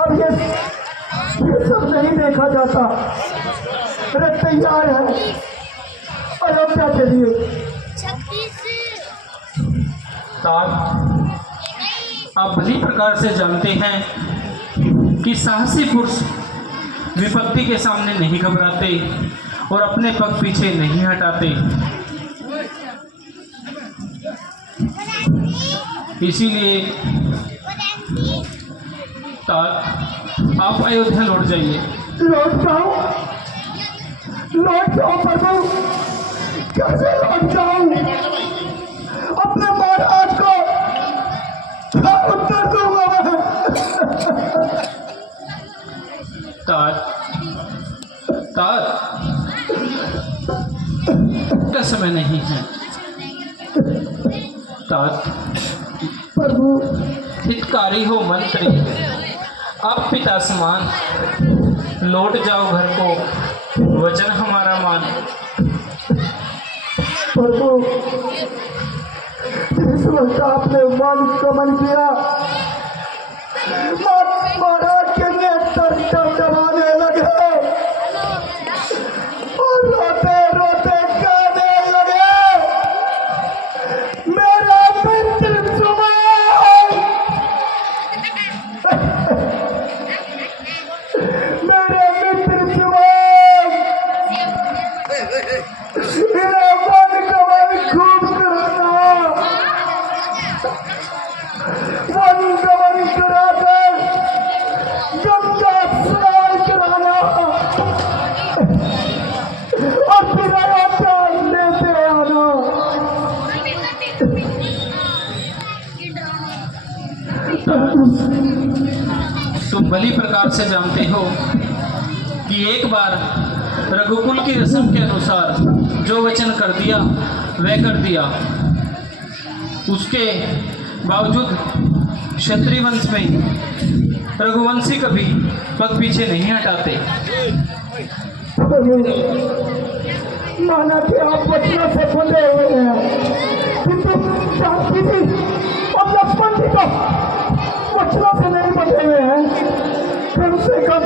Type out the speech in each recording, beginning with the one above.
अब ये सब नहीं देखा जाता। अरे तैयार है अयोध्या के लिए। आप भली प्रकार से जानते हैं कि साहसी पुरुष विपत्ति के सामने नहीं घबराते और अपने पग पीछे नहीं हटाते। इसीलिए आप अयोध्या लौट जाइए। लौट जाऊं प्रभु, कैसे लौट जाऊं? अपने महाराज को क्या उत्तर दूंगा मैं? का समय नहीं है प्रभु। हितकारी हो मंत्री, अब पिता समान, लौट जाओ घर को, वचन हमारा मान। प्रभु इस वक्त आपने मन गमन किया, महाराज के नेत्र दबाने लगे और रोते रोते कहने लगे, मेरा मित्र सुमन, मेरे मित्र सुमन, इन्हें मन गमन खूब कराना, मन गमन कराकर गंगा स्नान कराना और फिर अयोध्या लेते आना। तुम भली प्रकार से जानते हो कि एक बार रघुकुल की रस्म के अनुसार जो वचन कर दिया वह कर दिया। उसके बावजूद क्षत्रिय वंश में रघुवंशी कभी पग पीछे नहीं हटाते। माना कि आप वचनों से बंधे हुए हैं, किंतु जानकी जी और लक्ष्मण जी तो वचनों से नहीं बंधे हुए हैं। कम से कम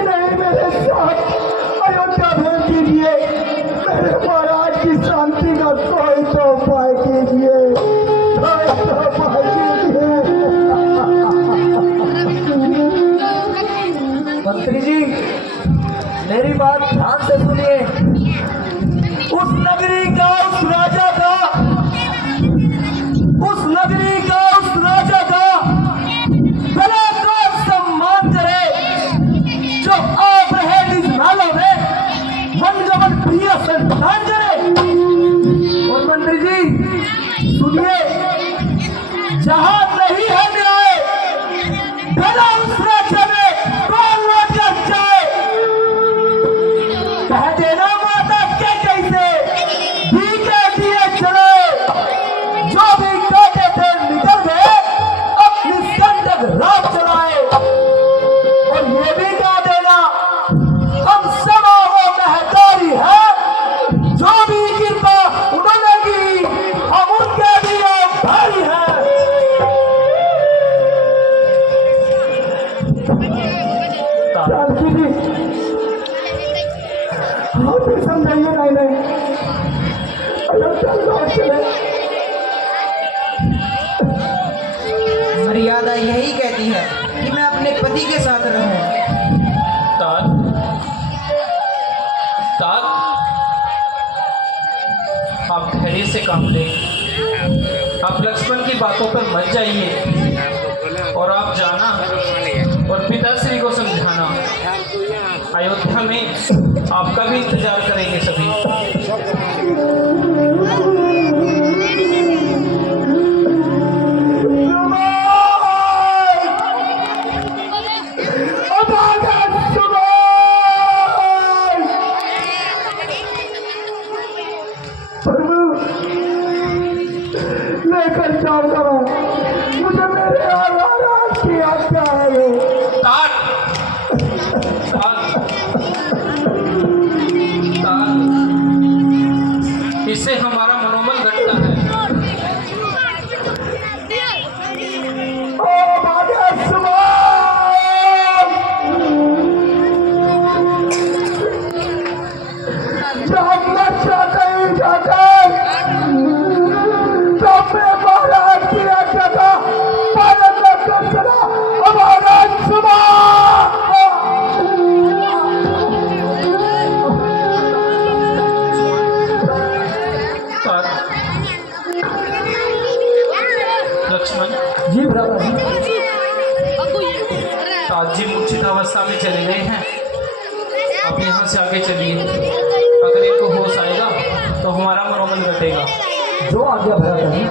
इन्हें मेरे साथ अयोध्या भेज दीजिए। मेरे महाराज की शांति का कोई तो उपाय कीजिए, कोई तो उपाय कीजिए। मंत्री जी मेरी बात ध्यान से सुनिए। उस नगरी का उस राजा का भला कौन सम्मान करे जो आप रहे निज महलों में मनगमन प्रिय संतान करे। और मंत्री जी सुनिए, जहां नहीं है न्याय भला उस राज्य में कौन लौट जाए। कह देना माता के कैसे भीखे दिए चले, जो भी काटे थे निकल गए, अब निष्कंटक रात चलाए। और ये भी कह देना हम समा वो महतारी है, जो भी कृपा उन्होंने की हम उनके भी आभारी है। जानकी जी आप भी समझाइए। नहीं अयोध्या लौट चले। मर्यादा यही कहती है कि मैं अपने पति के साथ रहूं। तात आप धैर्य से काम लें। आप लक्ष्मण की बातों पर मत जाइए और आप जाना और पिताश्री को समझाना। अयोध्या में आपका भी इंतजार करेंगे सभी। लेकर जाऊंगा मुझे मेरे महाराज की आज्ञा है। तात उस्ताद जी मूर्छित अवस्था में चले गए हैं। आप यहाँ से आगे चलिए, अगर इनको होश आएगा तो हमारा मनोबल घटेगा। जो आज्ञा भ्राता जी।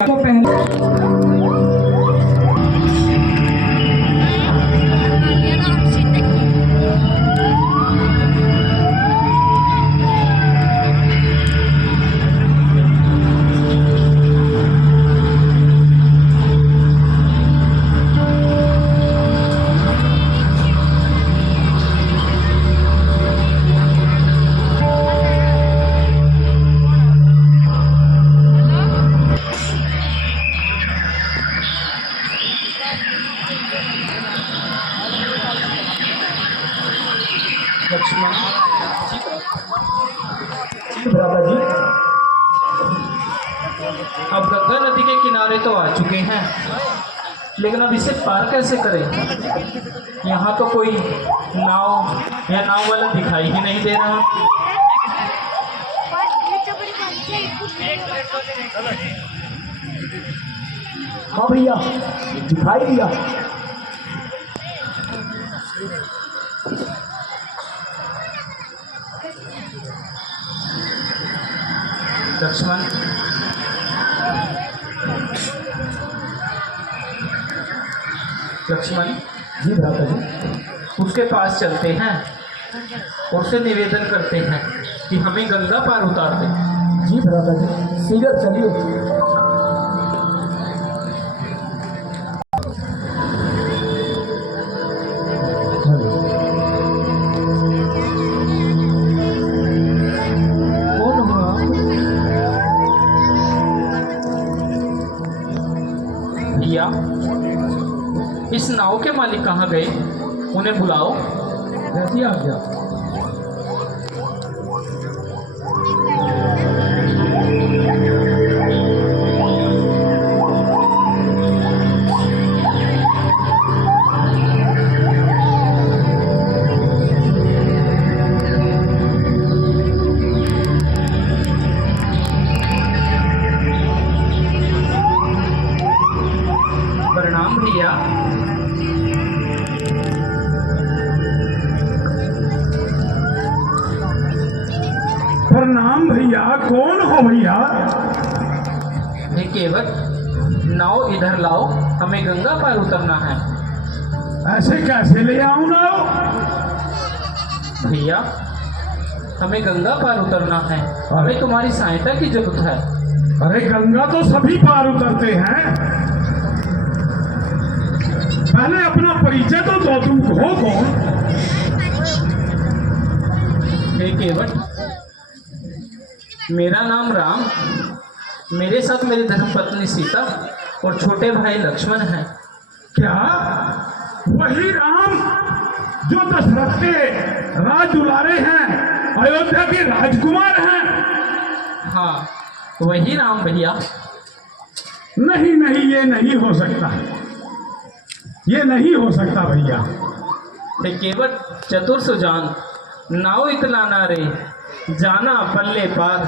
आपको पहले लक्ष्मण भ्राता जी। अब गंगा नदी के किनारे तो आ चुके हैं, लेकिन अब इसे पार कैसे करें? यहाँ तो कोई नाव या नाव वाला दिखाई ही नहीं दे रहा। हाँ भैया, दिखाई दिया। लक्ष्मण, लक्ष्मण जी भ्राता जी। उसके पास चलते हैं और उससे निवेदन करते हैं कि हमें गंगा पार उतार दे। जी भ्राता जी, शीघ्र चलिए। कौन हो आप? भैया, इस नाव के मालिक कहाँ गए? उन्हें बुलाओ। जैसी आज्ञा। प्रणाम भैया। प्रणाम भैया। कौन हो भैया? हे केवट, नाव इधर लाओ, हमें गंगा पार उतरना है। ऐसे कैसे ले आऊं नाव? भैया, हमें गंगा पार उतरना है, हमें तुम्हारी सहायता की जरूरत है। अरे गंगा तो सभी पार उतरते हैं। पहले अपना परिचय तो दो, तुम हो कौन? हे केवट, मेरा नाम राम, मेरे साथ मेरी धर्मपत्नी सीता और छोटे भाई लक्ष्मण हैं। क्या वही राम जो दशरथ के राज दुलारे हैं, अयोध्या के राजकुमार हैं? हाँ, वही राम भैया। नहीं नहीं, ये नहीं हो सकता, ये नहीं हो सकता भैया। हे केवट चतुर सुजान, नाव इतलाना रे, जाना पल्ले पार,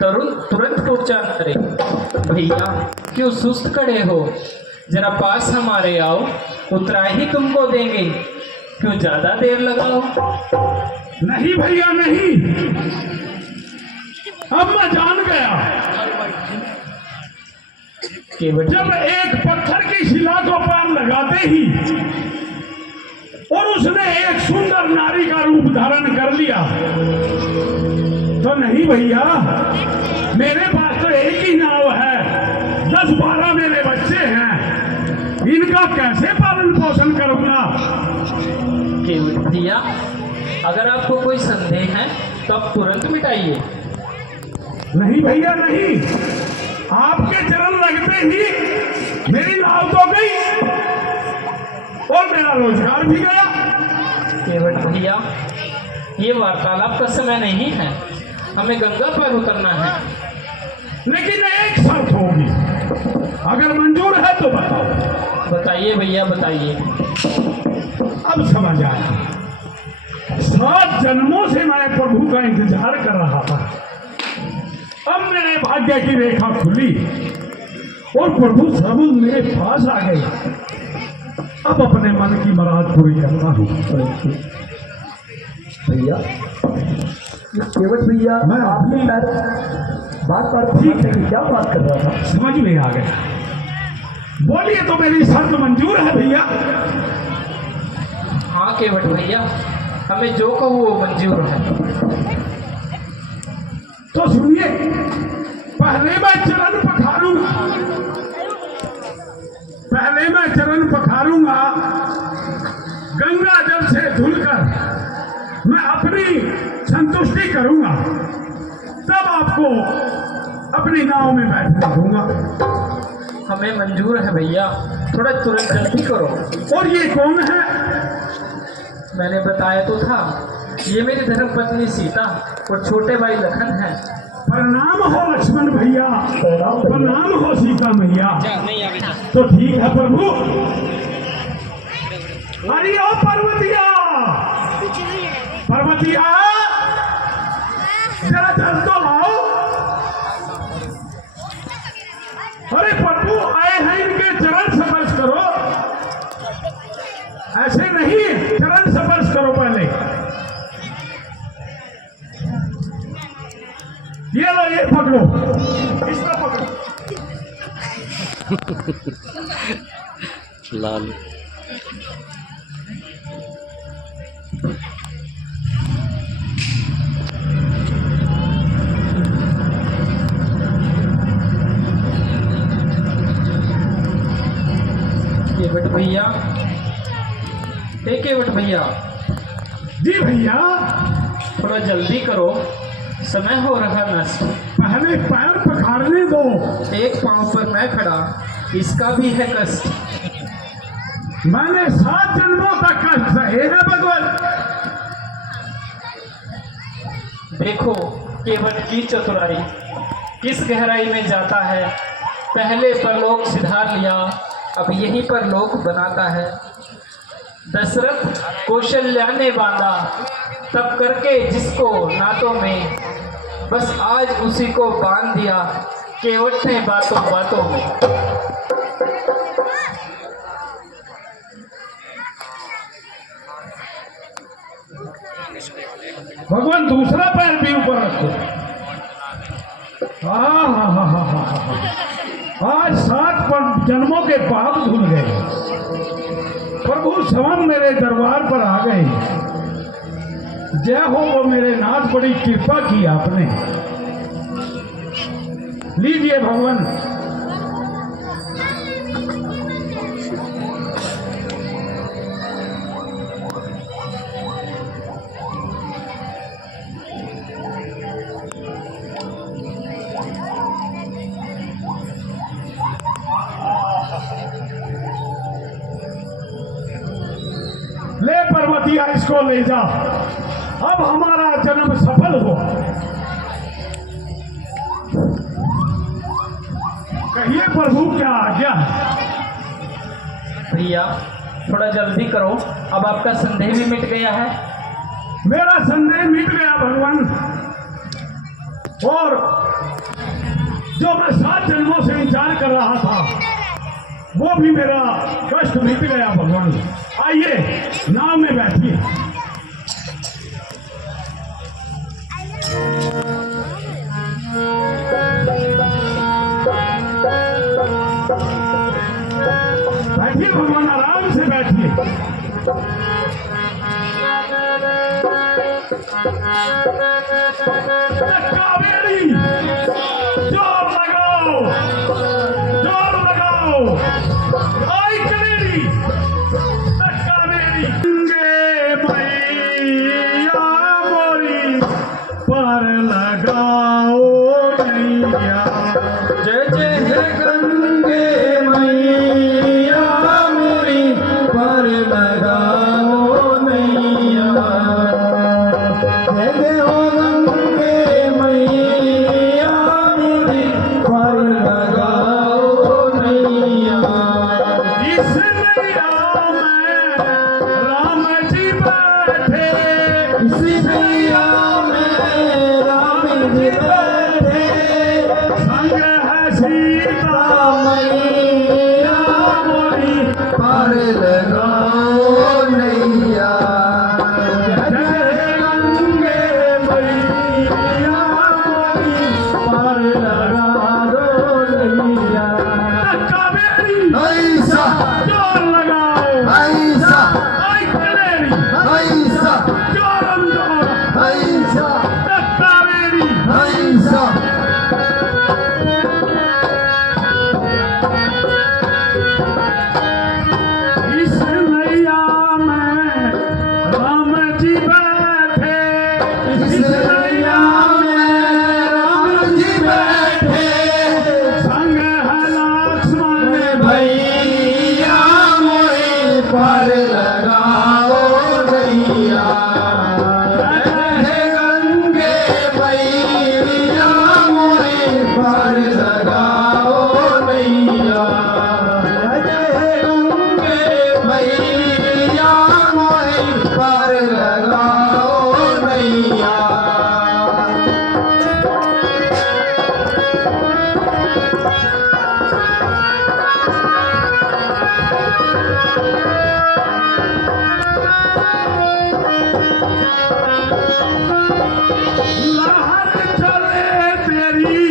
तुरंत पहुंचाना रे। भैया क्यों सुस्त खड़े हो, जरा पास हमारे आओ, उतरा ही तुमको देंगे, क्यों ज्यादा देर लगाओ। नहीं भैया नहीं, अब मैं जान गया। केवट जब एक पत्थर की शिला को पार लगाते ही और उसने एक सुंदर नारी का रूप धारण कर लिया, तो नहीं भैया, मेरे पास तो एक ही नाव है, 10-12 मेरे बच्चे हैं, इनका कैसे पालन पोषण करूंगा? केवट भैया, अगर आपको कोई संदेह है तो आप तुरंत मिटाइए। नहीं भैया नहीं, आपके चरण लगते ही मेरी नाव तो गई और मेरा रोजगार भी गया। केवट भैया, ये वार्तालाप का समय नहीं है, हमें गंगा पर उतरना है। लेकिन एक शर्त होगी, अगर मंजूर है तो बताओ। बताइए भैया बताइए। अब समझ आया। 7 जन्मों से मैं प्रभु का इंतजार कर रहा था। अब मेरे भाग्य की रेखा खुली और प्रभु सब मेरे पास आ गए। अब अपने मन की मुराद पूरी करता हूँ। भैया, केवट भैया, मैं आपने बात ठीक है। क्या बात कर रहा था? समझ में आ गया। बोलिए तो मेरी शर्त मंजूर है भैया? हाँ केवट भैया, हमें जो कहो वो मंजूर है। तो सुनिए, पहले मैं चरण पखारूंगा। गंगा जल से धुलकर मैं अपनी संतुष्टि करूंगा, तब आपको अपनी नाव में बैठने दूंगा। हमें मंजूर है भैया, थोड़ा तुरंत जल्दी करो। और ये कौन है? मैंने बताया तो था, ये मेरी धर्मपत्नी सीता और छोटे भाई लखन हैं। प्रणाम हो लक्ष्मण भैया, प्रणाम हो सीता मैया। तो ठीक है प्रभु। अरे ओ पर्वतिया, पर्वतिया, जरा जल तो लाओ। अरे प्रभु आए हैं, इनके चरण स्पर्श करो। ऐसे नहीं, चरण स्पर्श करो पहले। ये लो, ये पकड़ो, इसको पकड़ो। लाल केवट भैया, हे केवट भैया, जी भैया, थोड़ा जल्दी करो, समय हो रहा नष्ट। पहले पैर पखारने दो। एक पांव पर मैं खड़ा, इसका भी है कष्ट। मैंने 7 जन्मों तक कष्ट सहे है भगवान। देखो केवट की चतुराई किस गहराई में जाता है। पहले परलोक सिधार लिया, अब यहीं पर लोक बनाता है। दशरथ कौशल्या ने बांधा, तब करके जिसको नातों में, बस आज उसी को बांध दिया केवट ने बातों बातों में। भगवान दूसरा पैर भी ऊपर रखो। आज 7 जन्मों के पाप धुल गए। प्रभु स्वयं मेरे दरबार पर आ गए। जय हो वो मेरे नाथ, बड़ी कृपा की आपने। लीजिए भगवान। ले पर्वतिया, इसको ले जा। अब हमारा जन्म सफल हो। कहिए प्रभु क्या आज्ञा है? भैया थोड़ा जल्दी करो, अब आपका संदेह भी मिट गया है। मेरा संदेह मिट गया भगवान, और जो मैं 7 जन्मों से इंतजार कर रहा था वो भी मेरा कष्ट मिट गया भगवान। आइए नाव में बैठिए। बैठिए भगवान, आराम से बैठिए। कावेरी, जोर लगाओ, जोर लगाओ। आई कलेरी, कावेरी। गंगे मैया मोरी पर लगाओ नैया। जय जय है गंगे मैया मोरी पर लगाओ नैया। जय जय हो गंगे मैया मोरी पर लगाओ नैया। इस नैया में राम बैठे इसी नैया में राम जी बैठे संग है सीता मैया मोरी पार लगाओ नैया जय गंगे मैया मोरी पार लगा दो नैया कावेरी ऐसा जोर लगाओ ऐसा आई कलेरी ऐसा जोरम जोर ऐसा कावेरी ऐसा इस नैया में राम जी बैठे इस नैया में राम जी बैठे संग है लक्ष्मण भैया मोरे पार लगाओ नैया जय गंगे मैया मोरे पार लगाओ नैया जय गंगे मैया मोरे पार लगाओ नैया लहर चले तेरी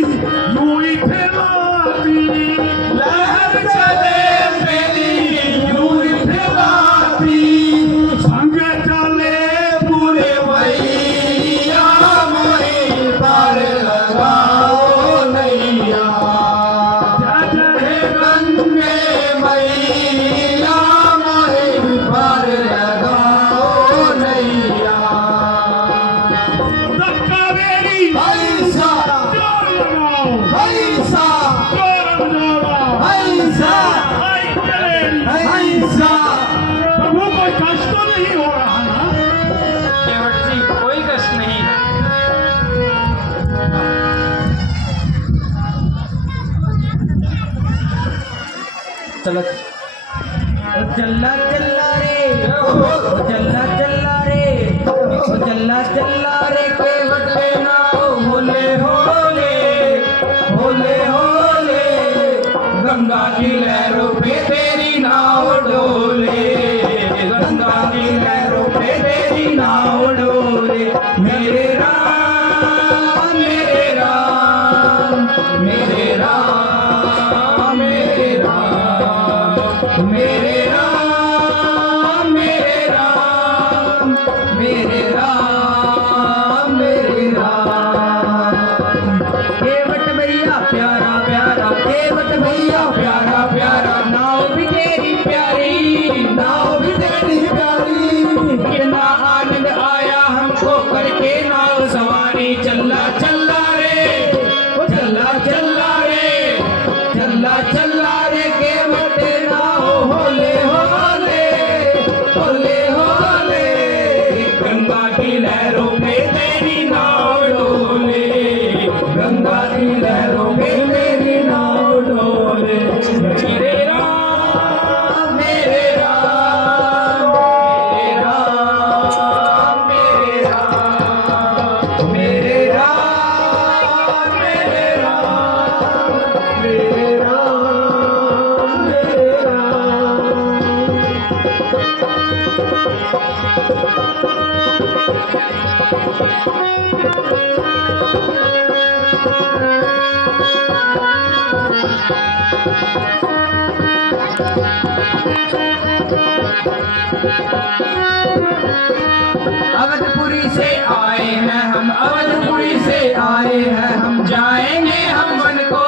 यूं ही फैलाती लहर चले मेरी यूं ही फैलाती संग चले पूरे मैया मोरी पार लगाओ नैया जय हे गंगे मैया मोरी पार लगाओ नैया कावेरी ऐसा जोर लगाओ ऐसा जोरम जोरा ऐसा आई कलेरी ऐसा प्रभु कोई कष्ट तो नहीं हो रहा ना केवट जी कोई कष्ट नहीं है। चलो ओ चल्ला चल्ला रे ओ चल्ला चल्ला रे ओ चल्ला चल्ला रे के बदले ना होले होले होले होले गंगा की लहरों पे तेरी नाव डोले गंगा की लहरों पे तेरी नाव डोले मेरे राम मेरे राम मेरे राम मेरे राम मेरे राम मेरे राम मेरे राम मेरे राम केवट भैया प्यारा प्यारा केवट भैया प्यारा प्यारा नाव भी तेरी प्यारी नाव भी तेरी प्यारी कितना आनंद आया हमको करके नाव सवारी चल्ला चल्ला रे ओ चल्ला चल्ला रे चल्ला चल्ला रे केवट नाव होले होले होले होले गंगा की लहरों पे तेरी नाव डोले गंगा की लहरों पे तेरी नाव डोले मेरे राम मेरे राम मेरे राम मेरे राम मेरे राम मेरे राम मेरे राम अवधपुरी से आए हैं हम अवधपुरी से आए हैं हम जाएंगे हम वन को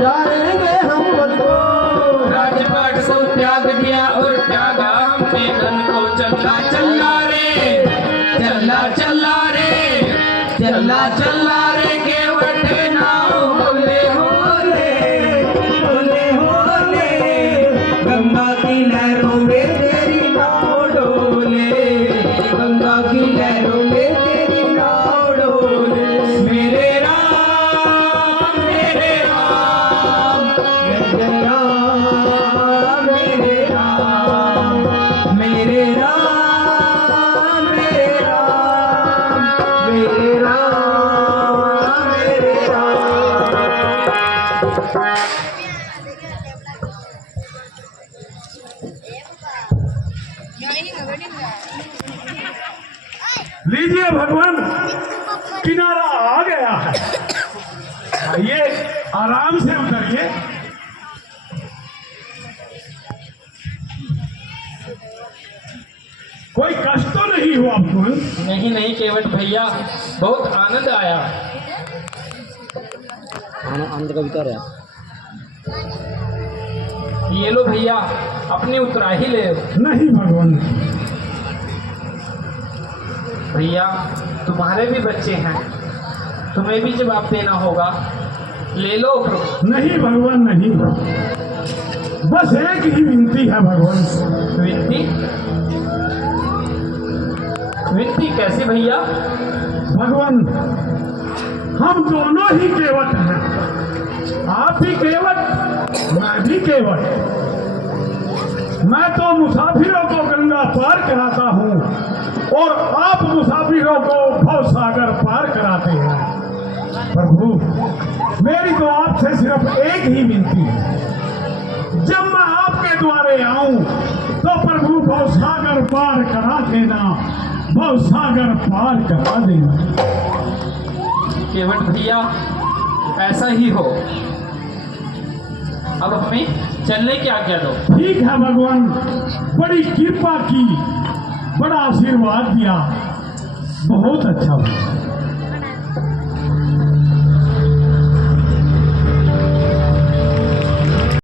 जाएंगे हम वन को राजपाट को त्याग दिया और त्यागा हमने धन को चल्ला चल्ला रे चल्ला चल्ला रे चल्ला चल्ला रे केवट नाव होले होले होले होले गंगा की लहरों में तेरी नाव डोले गंगा की लहरों में तेरी नाव डोले मेरे राम मेरे राम मेरे राम मेरे राम मेरे राम लीजिए भगवान, किनारा आ गया है। आइए, आराम से उतरिए। कोई कष्ट तो नहीं हुआ आपको? नहीं नहीं केवट भैया, बहुत आनंद आया। आनंद का विचार है। ये लो भैया, अपनी उतराही ले लो। नहीं भगवान। भैया तुम्हारे भी बच्चे हैं, तुम्हें भी जवाब देना होगा, ले लो। नहीं भगवान नहीं, बस एक ही विनती है भगवान। विनती? विनती कैसी भैया? भगवान, हम दोनों ही केवट हैं। आप भी केवट, मैं भी केवट। मैं तो मुसाफिरों को गंगा पार कराता हूँ और आप मुसाफिरों को भवसागर पार कराते हैं। प्रभु, मेरी तो आपसे सिर्फ एक ही विनती है, जब मैं आपके द्वारे आऊं तो प्रभु भवसागर पार करा देना, भवसागर पार करा देना। केवट भैया ऐसा ही हो। अब हमें चलने की आज्ञा दो। ठीक है भगवान, बड़ी कृपा की, बड़ा आशीर्वाद दिया, बहुत अच्छा हुआ।